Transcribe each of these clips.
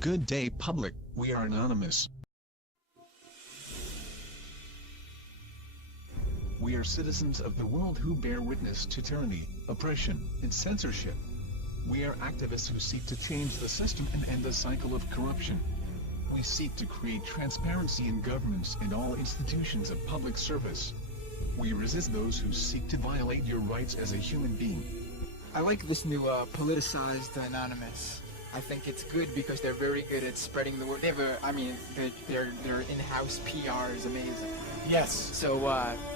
Good day, public. We are anonymous. We are citizens of the world who bear witness to tyranny, oppression, and censorship. We are activists who seek to change the system and end the cycle of corruption. We seek to create transparency in governments and all institutions of public service. We resist those who seek to violate your rights as a human being. I like this new politicized Anonymous. I think it's good because they're very good at spreading the word. They have their in-house PR is amazing. Yes. So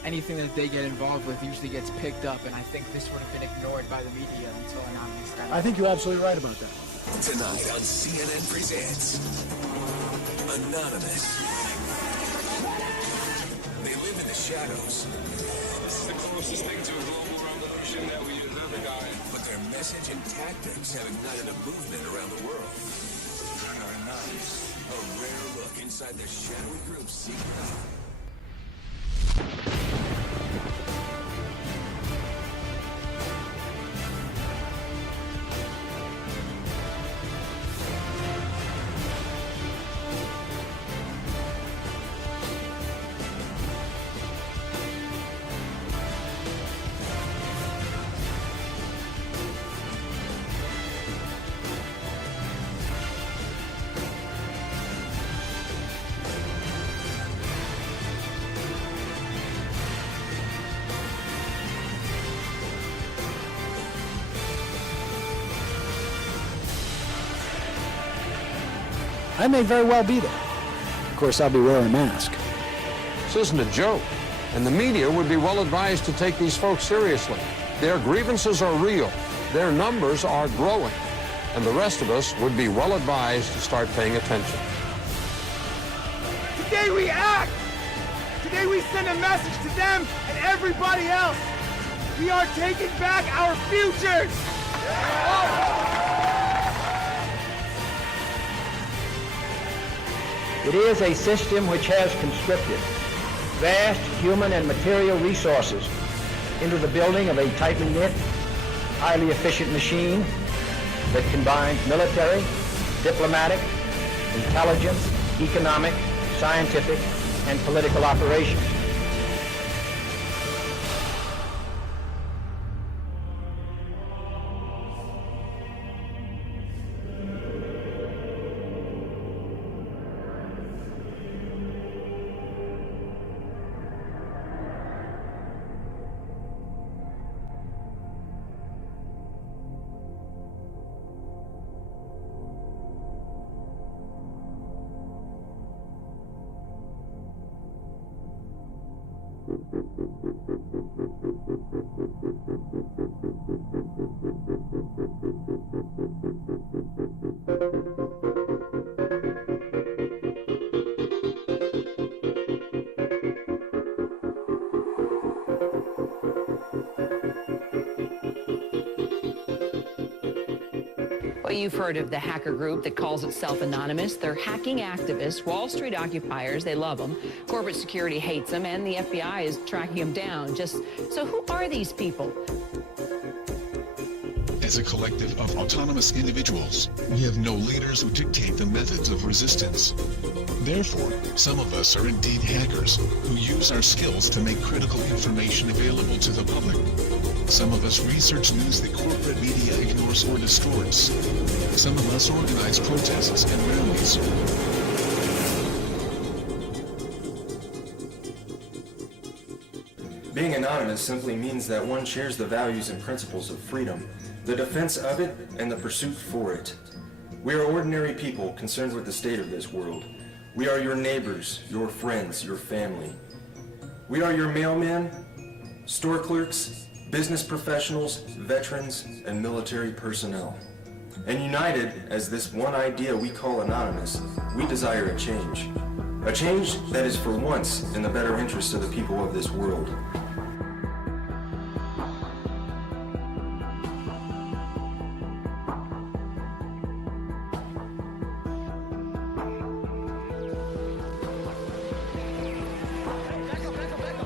anything that they get involved with usually gets picked up, and I think this would have been ignored by the media until Anonymous got I think you're absolutely right about that. Tonight on CNN Presents Anonymous. They live in the shadows. This is the closest thing to a global revolution that we have ever gotten. But their message and tactics have ignited a movement around the world. They are anonymous. A rare look inside the shadowy group's secret life. I may very well be there. Of course, I'll be wearing a mask. This isn't a joke, and the media would be well advised to take these folks seriously. Their grievances are real, their numbers are growing, and the rest of us would be well advised to start paying attention. Today we act! Today we send a message to them and everybody else! We are taking back our futures! It is a system which has conscripted vast human and material resources into the building of a tightly knit, highly efficient machine that combines military, diplomatic, intelligence, economic, scientific, and political operations. Well, you've heard of the hacker group that calls itself Anonymous. They're hacking activists, Wall Street occupiers. They love them. Corporate security hates them, and the FBI is tracking them down. So who are these people? As a collective of autonomous individuals, we have no leaders who dictate the methods of resistance. Therefore, some of us are indeed hackers, who use our skills to make critical information available to the public. Some of us research news that corporate media ignores or distorts. Some of us organize protests and rallies. Being anonymous simply means that one shares the values and principles of freedom, the defense of it, and the pursuit for it. We are ordinary people concerned with the state of this world. We are your neighbors, your friends, your family. We are your mailmen, store clerks, business professionals, veterans, and military personnel. And united as this one idea we call anonymous, we desire a change. A change that is for once in the better interest of the people of this world.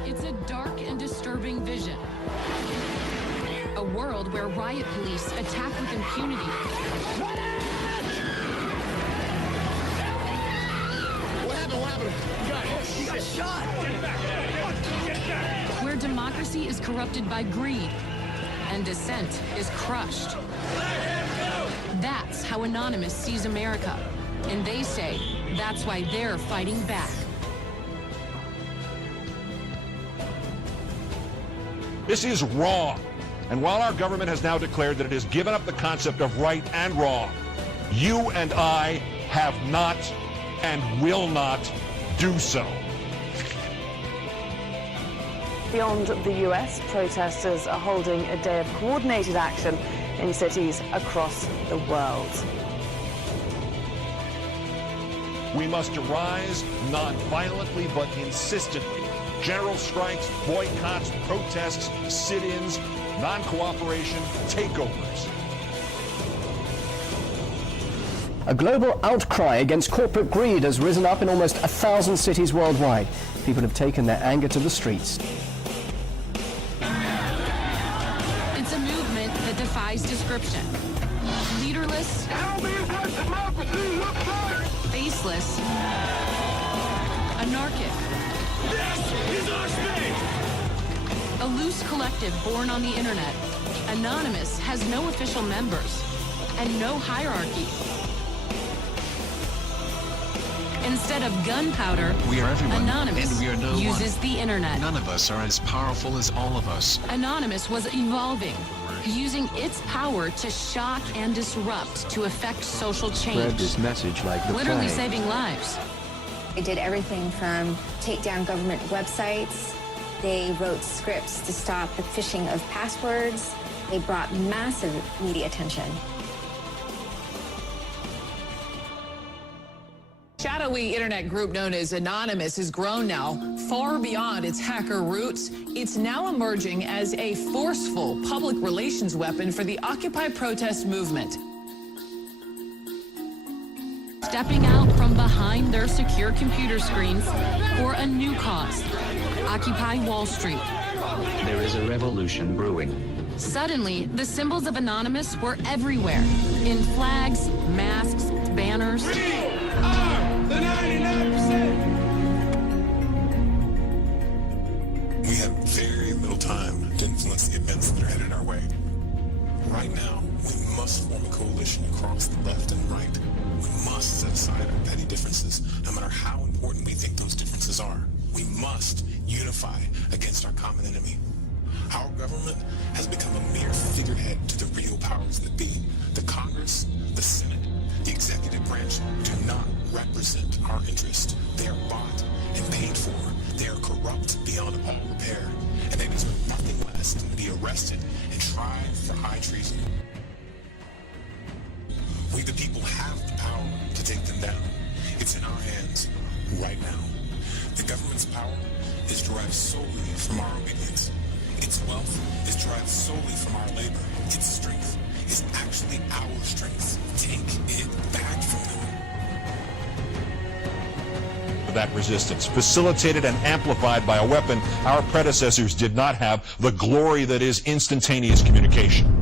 It's a dark and disturbing vision. A world where riot police attack with impunity. shot. Where democracy is corrupted by greed and dissent is crushed. That's how Anonymous sees America. And they say that's why they're fighting back. This is wrong. And while our government has now declared that it has given up the concept of right and wrong, you and I have not and will not do so. Beyond the US, protesters are holding a day of coordinated action in cities across the world. We must arise non-violently but insistently. General strikes, boycotts, protests, sit-ins, non-cooperation, takeovers. A global outcry against corporate greed has risen up in almost 1,000 cities worldwide. People have taken their anger to the streets. It's a movement that defies description. Leaderless, faceless, anarchic. This is our space! A loose collective born on the internet, Anonymous has no official members and no hierarchy. Instead of gunpowder, We are everyone, Anonymous and we are no uses one. the internet. None of us are as powerful as all of us. Anonymous was evolving, using its power to shock and disrupt to affect social change. Spread this message like the Literally plague. saving lives. They did everything from take down government websites. They wrote scripts to stop the phishing of passwords. They brought massive media attention. Shadowy internet group known as Anonymous has grown now far beyond its hacker roots. It's now emerging as a forceful public relations weapon for the Occupy protest movement. Stepping out from behind their secure computer screens for a new cause, Occupy Wall Street. There is a revolution brewing. Suddenly, the symbols of Anonymous were everywhere, in flags, masks, banners. The 99%! We have very little time to influence the events that are headed our way. Right now, we must form a coalition across the left and right. We must set aside our petty differences, no matter how important we think those differences are. We must unify against our common enemy. Our government has become a mere figurehead to the real powers that be. The Congress, the Senate, the executive branch do not represent our interest. They are bought and paid for. They are corrupt beyond all repair, and they deserve nothing less than to be arrested and tried for high treason. We the people have the power to take them down. It's in our hands right now. The government's power is derived solely from our obedience. Its wealth is derived solely from our labor. Its strength is actually our strength. Take it back from them. That resistance, facilitated and amplified by a weapon our predecessors did not have, the glory that is instantaneous communication.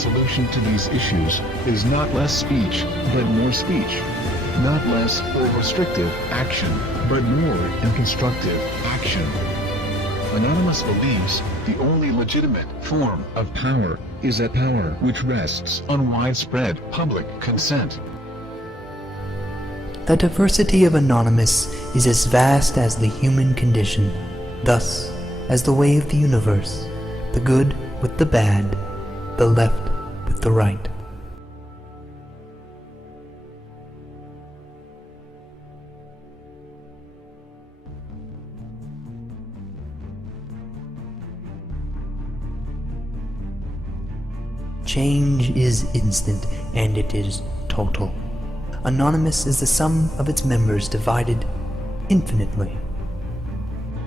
solution to these issues is not less speech, but more speech. Not less or restrictive action, but more and constructive action. Anonymous believes the only legitimate form of power is a power which rests on widespread public consent. The diversity of Anonymous is as vast as the human condition, thus, as the way of the universe, the good with the bad, the left with the right. Change is instant, and it is total. Anonymous is the sum of its members divided infinitely.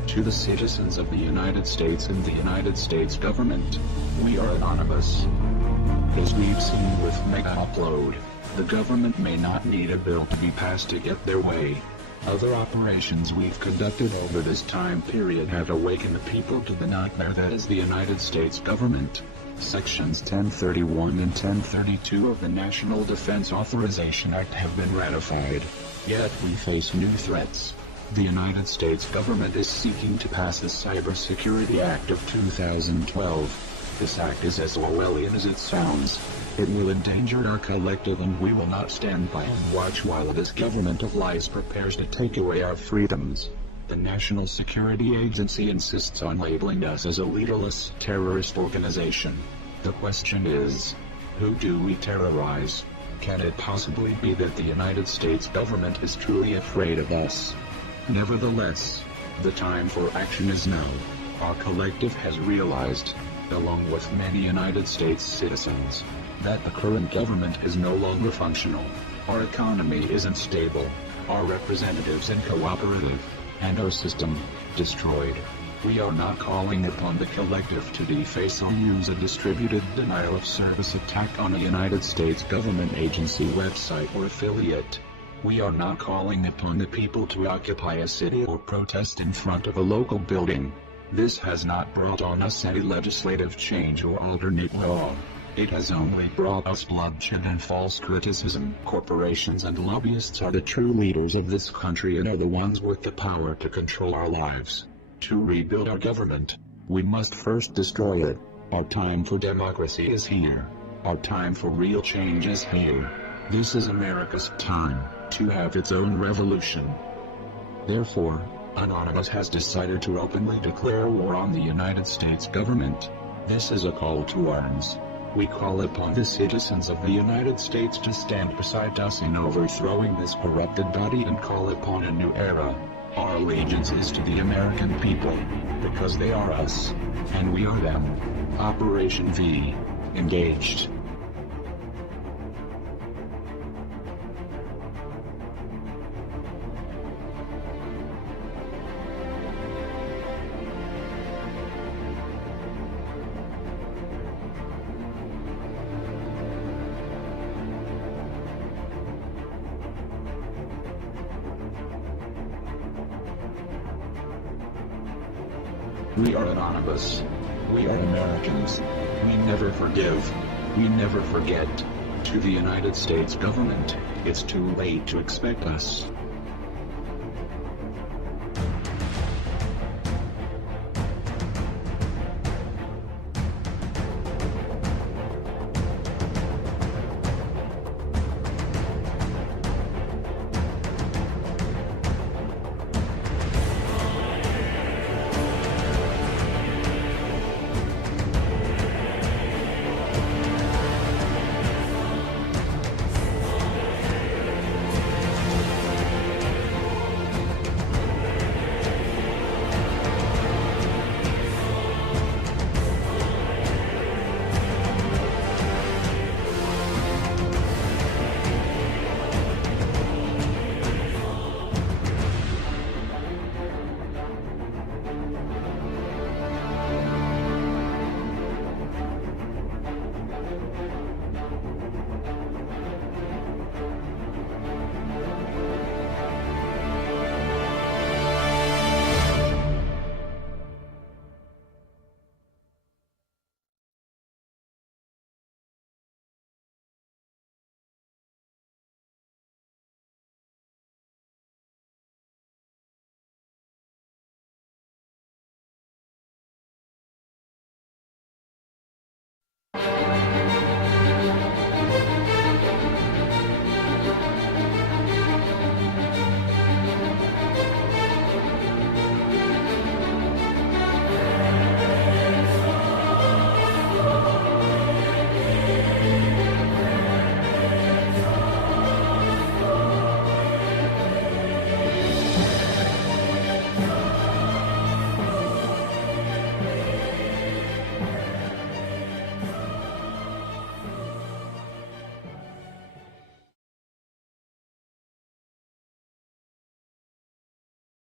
To the citizens of the United States and the United States government, we are anonymous. As we've seen with Mega Upload, the government may not need a bill to be passed to get their way. Other operations we've conducted over this time period have awakened the people to the nightmare that is the United States government. Sections 1031 and 1032 of the National Defense Authorization Act have been ratified. Yet we face new threats. The United States government is seeking to pass the Cybersecurity Act of 2012. This act is as Orwellian as it sounds. It will endanger our collective, and we will not stand by and watch while this government of lies prepares to take away our freedoms. The National Security Agency insists on labeling us as a leaderless terrorist organization. The question is, who do we terrorize? Can it possibly be that the United States government is truly afraid of us? Nevertheless, the time for action is now. Our collective has realized, along with many United States citizens, that the current government is no longer functional. Our economy isn't stable, our representatives uncooperative, and our system destroyed. We are not calling upon the collective to deface or use a distributed denial of service attack on a United States government agency website or affiliate. We are not calling upon the people to occupy a city or protest in front of a local building. This has not brought on us any legislative change or alternate law. It has only brought us bloodshed and false criticism. Corporations and lobbyists are the true leaders of this country and are the ones with the power to control our lives. To rebuild our government, we must first destroy it. Our time for democracy is here. Our time for real change is here. This is America's time to have its own revolution. Therefore, Anonymous has decided to openly declare war on the United States government. This is a call to arms. We call upon the citizens of the United States to stand beside us in overthrowing this corrupted body and call upon a new era. Our allegiance is to the American people, because they are us, and we are them. Operation V. Engaged. We are anonymous. We are Americans. We never forgive. We never forget. To the United States government, it's too late to expect us.